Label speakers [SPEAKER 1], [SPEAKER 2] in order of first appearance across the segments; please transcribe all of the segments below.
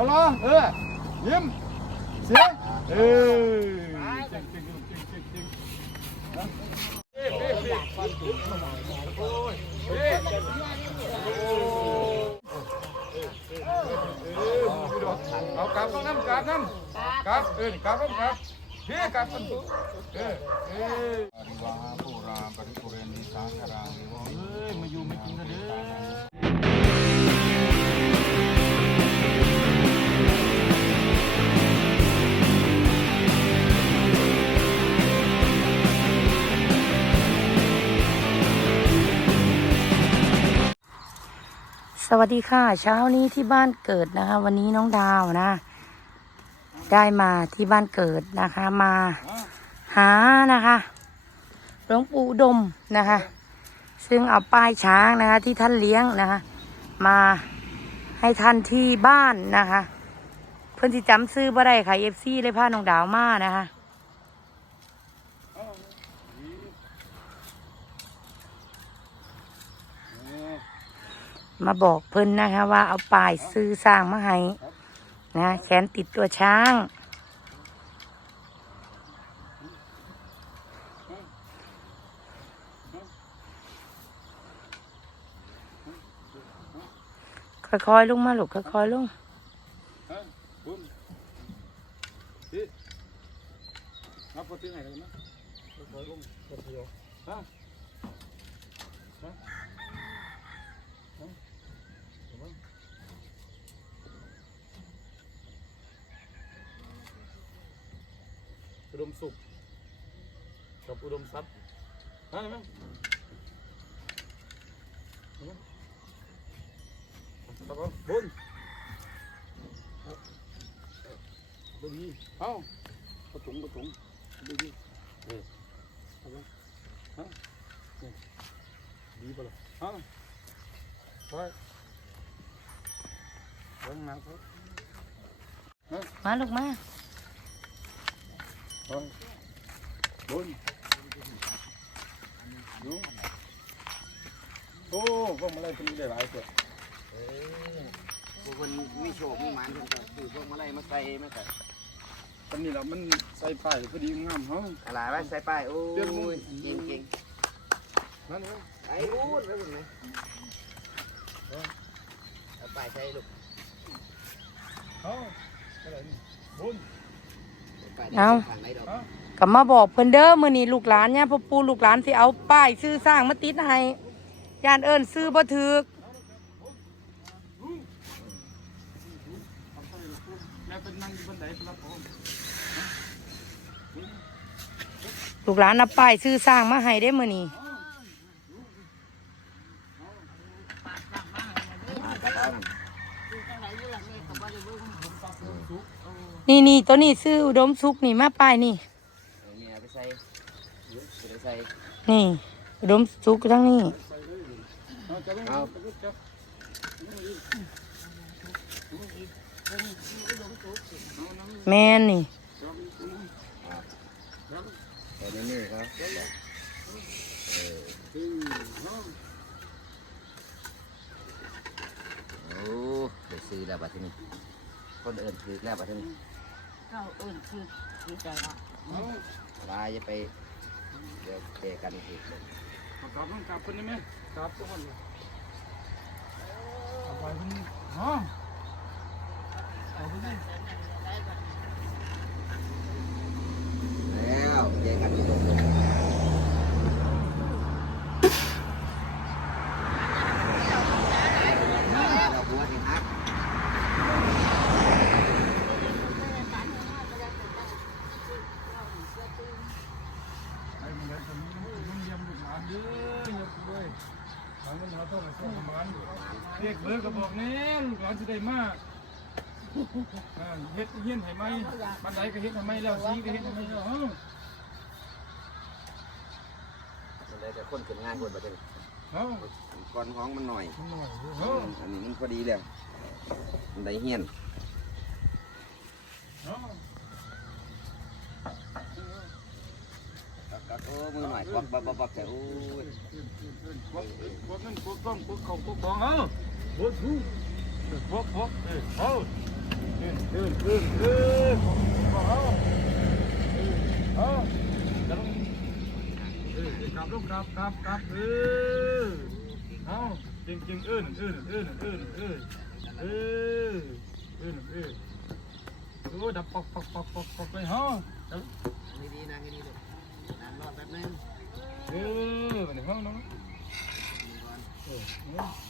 [SPEAKER 1] เอาละเออยิ้มเสียงเออเก่งเก่งเก่งเก่งเก่งเอ๊ะเอ๊ะเอ๊ะโอ้ยเอ๊ะโอ้เออมือดอกเอากลับต้องน้ำกลับน้ำกลับเออนี่กลับน้ำกลับเฮ้กลับนเออเอออริวาปูราปริปุเรนิสาคารามิวเอ้ยมาอยู่ไม่กินกันเด้อ
[SPEAKER 2] สวัสดีค่ะ เช้านี้ที่บ้านเกิดนะคะ วันนี้น้องดาวนะ ได้มาที่บ้านเกิดนะคะ มาหานะคะหลวงปู่ดมนะคะ ซึ่งเอาป้ายช้างนะคะ ที่ท่านเลี้ยงนะคะ มาให้ท่านที่บ้านนะคะ เพื่อนที่จำซื้อบ่ได้ค่ะเอฟซีเลยพาน้องดาวมานะคะ มาบอกเพิ่นนะคะว่าเอาป้ายซื้อสร้างมาให้นะแขนติดตัวช้าง ค่อยๆลงมาลูกค่อยๆลง
[SPEAKER 1] นับพอที่ไหนกันนะขอลงคนเดียวฮะฮะฮะเห็นไหมอุ ดมสุขกับอุดมทรัพย์นไหมเห็นไหมครับผมบุญดูดีเอ้าประตุงประตุงดูดีเออเอาละฮะเนี่ยดีปะล่ะฮะไปเบิ่งน้ำเขา
[SPEAKER 2] มาลูกมา
[SPEAKER 1] บนดูโอ้พวกมาเลยเป็นได้หลายตัว
[SPEAKER 3] พวกคนมีโชคมีหมานเพิ่นก็ซื้อพวกมาลัยมาใส่มาใส่
[SPEAKER 1] ตอนนี้เรามันใส่ป้ายพอดีงามเฮา
[SPEAKER 3] อะไรไว้ใส่ป้ายโอ้
[SPEAKER 1] เดือนหนึ่ง
[SPEAKER 3] ยเก่งเก่ง
[SPEAKER 1] นั่นเฮา
[SPEAKER 3] ๆไอ้พูดไว้พุ่นไหมเอาป้ายใส่ลูก
[SPEAKER 1] เอ้าอะไรนี่บน
[SPEAKER 3] ป้าย
[SPEAKER 2] เอา
[SPEAKER 3] ข้างไหนดอก
[SPEAKER 2] ก็มาบอกเพิ่นเด้อมื้อนี้ลูกหลานเนี่ยพ่อปู่ลูกหลานสิเอาป้ายซื้อสร้างมาติดให้ย่านเอิ้นซื้อบ่ถูก
[SPEAKER 1] แล้วเป็นนั่งอยู่บนไหนเป็นรับผม
[SPEAKER 2] ลูกหลานเอาป้ายซื้อสร้างมาให้ได้มื้อนี้ นี่นี่ตัวนี้ซื้ออุดมสุขนี่มาป้ายนี่
[SPEAKER 3] เอาเมียไปใส่ไปใส่
[SPEAKER 2] นี่ อุดมสุขทั้งนี้
[SPEAKER 1] เอาจะลง
[SPEAKER 3] เอา
[SPEAKER 1] จับ
[SPEAKER 2] แม่นนี่
[SPEAKER 3] เอาในมือครับโอ้เดี๋ยวซื้อแล้วบัดทีนี้คนเอิญซื้อแล้วบัดทีนี้
[SPEAKER 2] เอาเอิ้นคือดีใจละ
[SPEAKER 3] ลายจะไปเดี๋ยวเจอกันอีก
[SPEAKER 1] เอากลับต้องกลับคนนี้ไหมกลับทุกคนเลยเอาไปคนนี้ฮะเอาไปนี่
[SPEAKER 3] แล้วเจอกันอีกตรงเราหัวสิฮัก
[SPEAKER 1] ไอ้มันได้คนนี้มันเยี่ยมลูกหลานเด้อยกด้วยทางมันหาต้องไปส่งมัน เรียกเบอร์ก็บอกแน่ลูกหลานจะได้มาอ่าเฮ็ดเฮียนให้ไหมบันไดก็เฮ็ดให้ไหมแล้วสีก็เฮ็ดให้ไหมแล้วเอ้า
[SPEAKER 3] มันเลยแต่คนขึ้นงานคนประเด็น
[SPEAKER 1] เอ้า
[SPEAKER 3] ก่อนห้องมันหน่อย
[SPEAKER 1] มันหน่อยเอ้า
[SPEAKER 3] อันนี้มันพอดีแล้วมันได้เฮียน
[SPEAKER 1] เอ้า
[SPEAKER 3] กักโอ้มือหน่อยบักบักบักบักแต่โอ้ย
[SPEAKER 1] พวกพวกนั่นพวกต้องพวกเขาพวกของเอ้า บดหูอกบกเออเอาเดินเดินเดินเดินเอาเอาจะลงเออกลับลงกลับกลับกลับเออเอาจริงจริงเอื้อนเอื้อนเอื้อนเอื้อนเอื้อเออเอื้อนเอื้อโอ้ดับปอกปอกปอกปอกปอกไปฮะ
[SPEAKER 4] นี่ดีนางนี่ดีนานรอดแป๊บนึง
[SPEAKER 1] เออไปไหนฮะ
[SPEAKER 2] น้อ
[SPEAKER 1] งเออ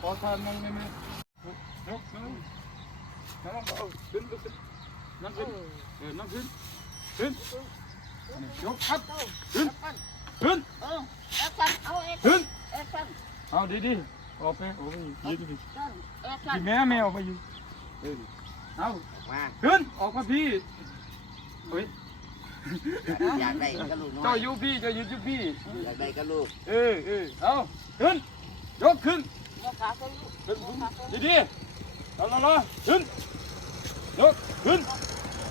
[SPEAKER 1] พ Ortağım benim hemen. Yok tamam. Tamam al. Dön dön. Lan dön. Evet
[SPEAKER 2] lan dön. Dön. Yok at. Dön. Dön. Dön. เอา
[SPEAKER 1] ดีดีออกไปออกไปยืนดีดีแม่แม่ออกไปยืนเอาขึ้นออกมาพี่เฮ้ย
[SPEAKER 4] อยากได้กระลูกน้อย
[SPEAKER 1] เจ้ายูพี่เจ้ายูยูพี่
[SPEAKER 4] อยากได้กระลูก
[SPEAKER 1] เออเออเอาขึ้นยกขึ้น ดีดีรอรอรอขึ้นยกขึ้น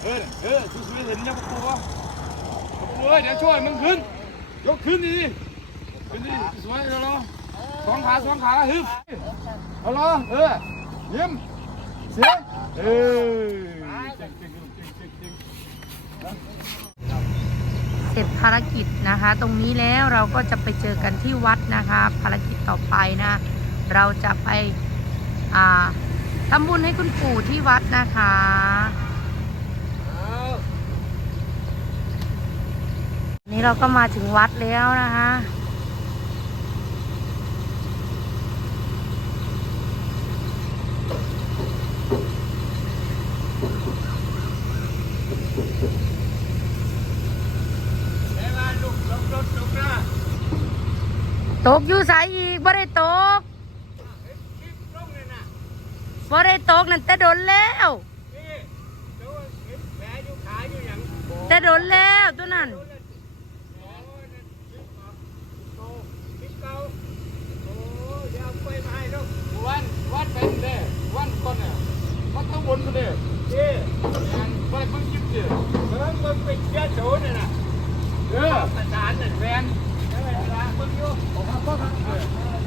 [SPEAKER 1] เออเออช่วยเห็นยังประตูวะประตูเอ้เดี๋ยวช่วยมึงขึ้น ยกขึ้นดีดีขึ้นดีสวยรอรอสองขาสองขาฮึบรอรอเออยิ้มเสียเออเก่งเก่งเก่งเก่งเก่งเก่ง
[SPEAKER 2] เสร็จภารกิจนะคะ ตรงนี้แล้วเราก็จะไปเจอกันที่วัดนะคะ ภารกิจต่อไปนะ เราจะไปอ่าทำบุญให้คุณปู่ที่วัดนะคะนี่เราก็มาถึงวัดแล้วนะคะตกอยู่ใสอีกบ่ได้ตก บ่ได้ตกนั่นแต่โดนแล้วแต่โดนแล้วตัวนั้น
[SPEAKER 1] เออประสานนั่นแฟนเออเวลาเพิ่งยู่ผมว่าเเออ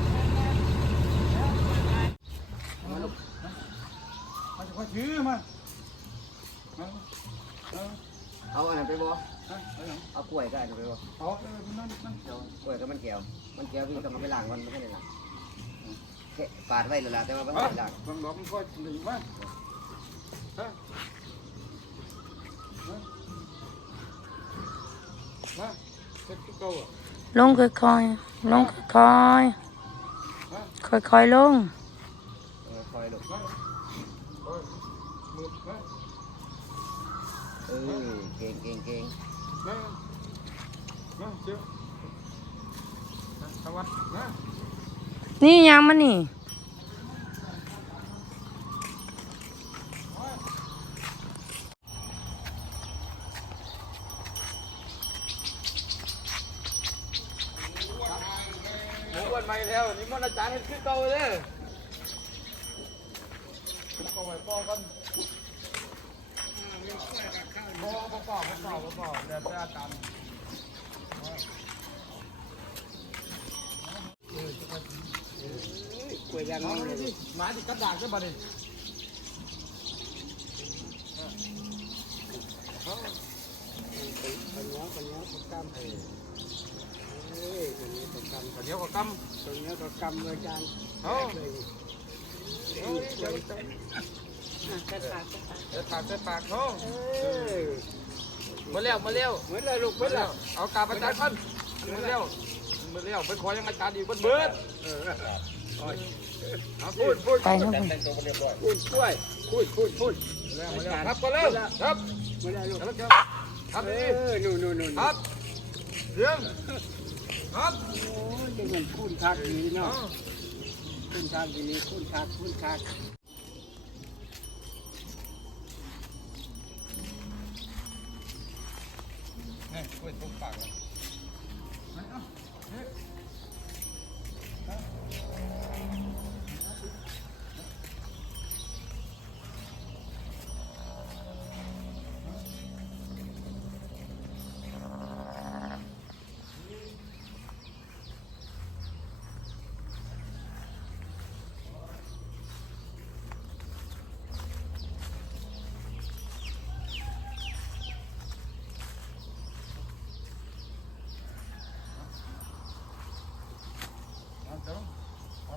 [SPEAKER 1] มาจะขอชื่อมาเอาเอา
[SPEAKER 4] เอาอันนั้นไปบ่
[SPEAKER 1] เอาเอา
[SPEAKER 4] เอากล้วยก็ได้ไปบ่
[SPEAKER 1] เอาเออนั่นนั่นเดี๋ยว
[SPEAKER 4] กล้วยก็มันแก้วมันแก้วพี่ต้องเอาไปล้างก่อนไม่ใช่ล้างแค่ปาดไว้เลยล่ะแต่ว่าไม่
[SPEAKER 1] เอา
[SPEAKER 4] ได้ล้าง
[SPEAKER 1] บางดอกมันก็หนึ่งมาฮะมาเซ็ตที่เก่าอะ
[SPEAKER 2] ลงค่อยๆลงค่อยๆค่อยๆลง
[SPEAKER 4] เออคอยลูก
[SPEAKER 1] มาโอ้ยมือมา
[SPEAKER 4] เออเก่งเก่งเก่ง
[SPEAKER 1] มามาเจ้าสวัสดีมา
[SPEAKER 2] นี่ยังมันนี่
[SPEAKER 1] หมูวันใหม่แล้วนี่มันอาจารย์เห็นคือเก่าเลย ยั
[SPEAKER 4] งไม
[SPEAKER 1] หมาติดกระดาษได้
[SPEAKER 4] บ่นเขาคนเนี้ยคนนี้ยนกำเอ้ยคนเนี้ยคนกำคน
[SPEAKER 1] เนี้ยคกำ
[SPEAKER 4] คนเนี้ยคกำเลยจาน
[SPEAKER 1] โอ้ยเดี๋ยวเดี๋ยาดเดี๋ยาดเดี๋ยวปากเขามาเร็วมาเร็ว
[SPEAKER 4] มาเร็วลูกเมาเร็ว
[SPEAKER 1] เอากาบอจารย์ก่อนมาเร็วมาเร็วไป็นขอยังไงจารดีเบิดเบิด พูดพูด
[SPEAKER 2] ไปนะคุณ
[SPEAKER 4] พูช่วยพูดพูดพูด
[SPEAKER 1] ครับก็เร็วครับ
[SPEAKER 4] ม
[SPEAKER 1] ครับครับ
[SPEAKER 4] เอ
[SPEAKER 1] นู่
[SPEAKER 4] นนู่นนู่น
[SPEAKER 1] ครับเรื่องครับ
[SPEAKER 4] โอ้ยเป็นเงินคุณคักนี้
[SPEAKER 1] เนาะ
[SPEAKER 4] คุณคักนี้คุณคักคุณคัก
[SPEAKER 1] นี่คุณต้องปากเลย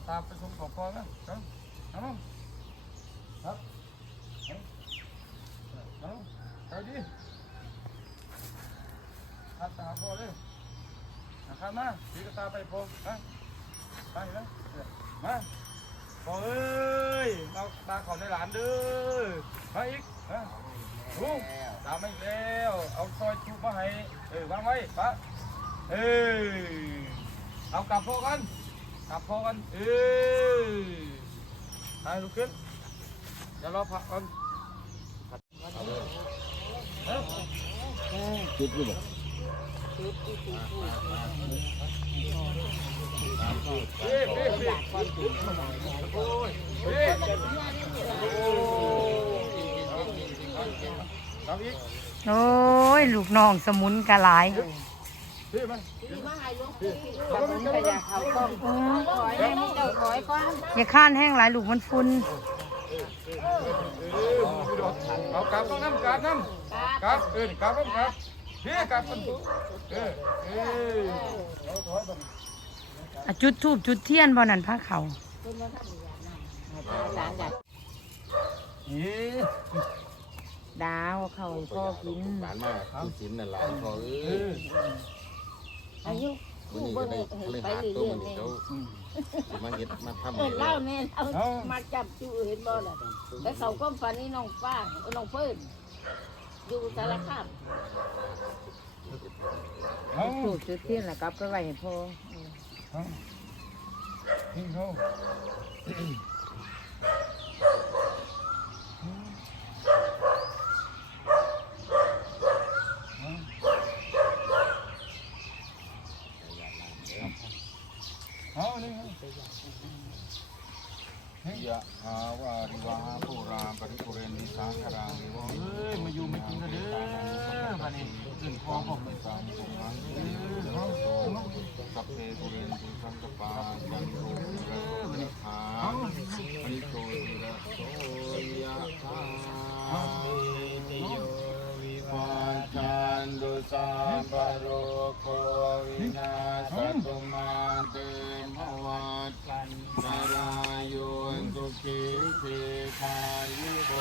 [SPEAKER 1] ตามไปส่งขอบคอกันเจ้าเองครับเองเอาดิขัดตาพอเลยนะครับมาตีกระตาไปพอนะไปแล้วมาพอเอ้ยเอาตาขอในหลานเด้อมาอีกนะลุงตามมาอีกแล้วเอาซอยชุบมาให้เออวางไว้ปะเออเอากลับพอกัน กลับพอกันเออไปลุกขึ้นเดี๋ยวรอพักก่อนเอ้า
[SPEAKER 4] จุดอยู่
[SPEAKER 1] เฮ้ยเฮ้ยเฮ้ยโอ้ยเฮ้ยเอาอีก
[SPEAKER 2] โอ้ย ลูกน้องสมุนกะหลาย อย่าข้านแห้งหลายลูกมันฝุ่น
[SPEAKER 1] เอากลับต้องน้ำกลับน้ำกลับเออกลับน้ำกลับเฮ้ยกลับมันเออเออเอาถอยไป
[SPEAKER 2] อะจุดทูบจุดเทียนบ่นั่นพระเขาดาวเขาพ่อกิน
[SPEAKER 4] หลานมากที่สินน่ะหลานพอเอ้
[SPEAKER 1] อยอ
[SPEAKER 5] อายุ
[SPEAKER 4] วันนี้ก็ได้เลยหาตัวมันนี่เขาสิมาเฮ็ดมาทำ
[SPEAKER 5] เออเล่าแม่เล่ามาจับจูเห็นบ่ล่ะแล้วเขาก็ฝันนี่น้องป้าเออน้องเพิ่นอยู่สารคาม
[SPEAKER 1] เอา
[SPEAKER 2] ถูกจุดเทียนแล้วก็ไปไว้ให้พ่อ
[SPEAKER 1] เอาทิ้งเขาเอา
[SPEAKER 4] ยะหาวาริวาภูรามปริปุเรนนิสังขรังนิว
[SPEAKER 1] เอ้ยมาอยู่มากินกันเด้อบัดนี้ขึ้นคอผม
[SPEAKER 4] สังสุขัง
[SPEAKER 1] เออเอาเอา
[SPEAKER 4] สัพเพปุเรนติสังกปาจันโทระโสยะหาปริโตติระโสยะหาติโยวิวัชชันตุสัพพะโรโควินาศตุมา สุขีสิขายุโก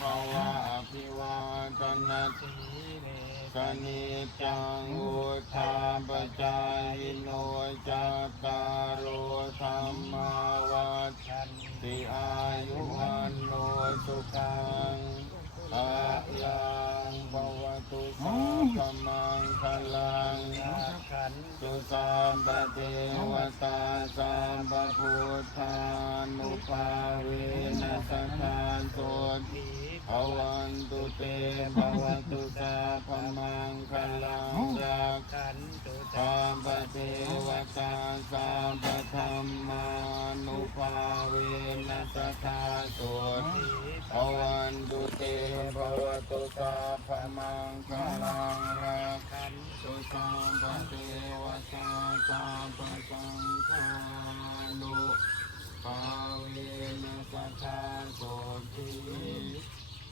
[SPEAKER 4] ภวะอภิวาตนาทีเนสนิจังอุทาปจายโนจัตตารโธรรมาวัฏันติอายุวันโนสุขังอายังภวตุสัพพมังคลังขันตุสัมปเทวตาสัมปพุทธานุภาเวนัสสะโสติ ภวัน ตุเตภวตุสาพมังคลังรักขันตุสาปเทวตาสาปธรรมานุภาเวนัสธาโสติภวันตุเตภวตุสาพมังคลังรักขันตุสาปเทวตาสาปสังฆานุภาเวนัสธาโสติ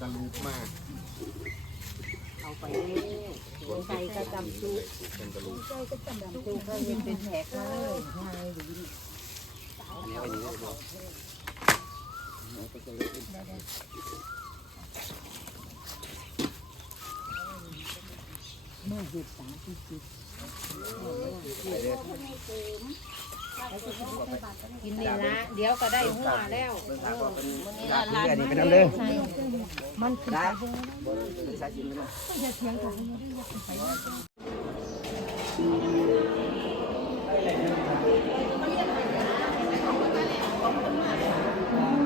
[SPEAKER 4] ตะลุกมาก
[SPEAKER 1] เอา
[SPEAKER 4] ไปเลยใจก็จำชูใจก็นตะลู
[SPEAKER 5] ปจำจุก็ยัง
[SPEAKER 4] เป็นแผลก็
[SPEAKER 5] ได้ไงดีนี่อันนี้ก็เม่หยุ
[SPEAKER 4] ดสามสิบไปเกิ
[SPEAKER 2] นนี่ละเดี๋ยวก็ได้หัวแล้ว
[SPEAKER 5] นี่ละร้าน
[SPEAKER 3] อันนี้เป็นน้ำเด้อ
[SPEAKER 2] มันคือ
[SPEAKER 3] ได้
[SPEAKER 2] โอ้ยลูกกับพ่อลูก
[SPEAKER 1] โอ้ย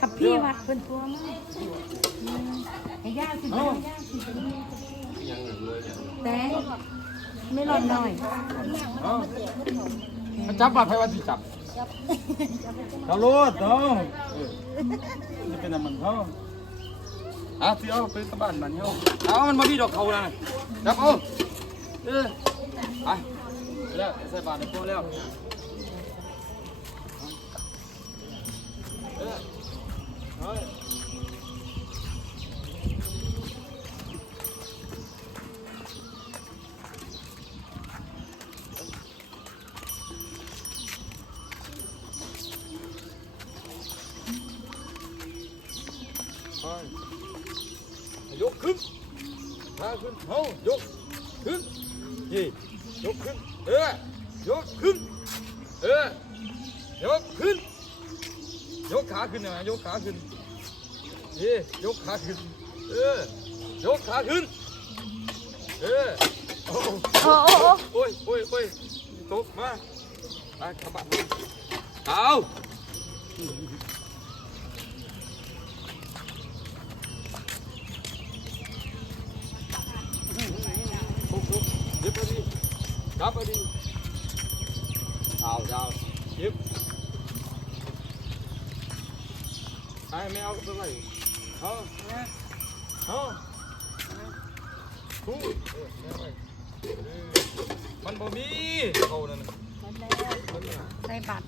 [SPEAKER 2] ขับพี่วัดเป็นตัวมั้งไอ้ย่าสิย่าสิแต่ไม่หล่อนหน่อย
[SPEAKER 1] เอ้ามันจับบัตรใครว่าสิจับเราโลดเนาะเออจะเป็นอะไรมันเนาะอะสิเอาไปสบานมันเนาะเอามันมาพี่ดอกเขานะจับเอาเออไปแล้วใส่บาตรในพวกแล้ว ขึ้นเอายกขึ้นนี่ยกขึ้น เออยกขึ้น เออยกขึ้น ยกขาขึ้นนะยกขาขึ้นนี่ยกขาขึ้น เออยกขาขึ้น เออโอ้โอ้โอ้ยโอ้ยโอ้ยตกมาไปกระบะมาเอา Đáp nó đi Đào, đào, giúp Ai mèo cái này Không, nghe Không Phú มันบ่มีเขานั่นน่ะ
[SPEAKER 2] ใส่บัตร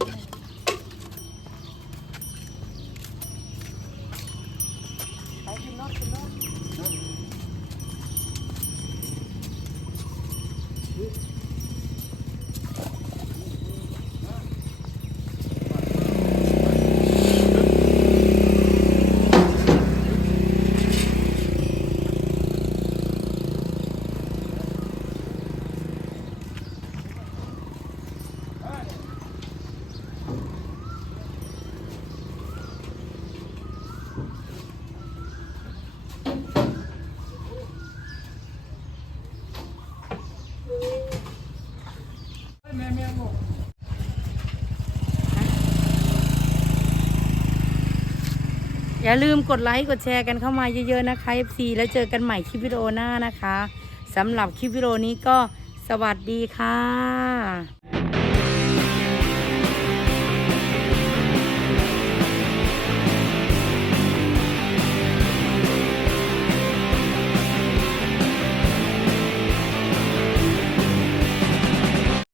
[SPEAKER 2] อย่าลืมกดไลค์กดแชร์กันเข้ามาเยอะๆนะคะ FC แล้วเจอกันใหม่คลิปวิดีโอหน้านะคะสำหรับคลิปวิดีโอนี้ก็สวัสดีค่ะ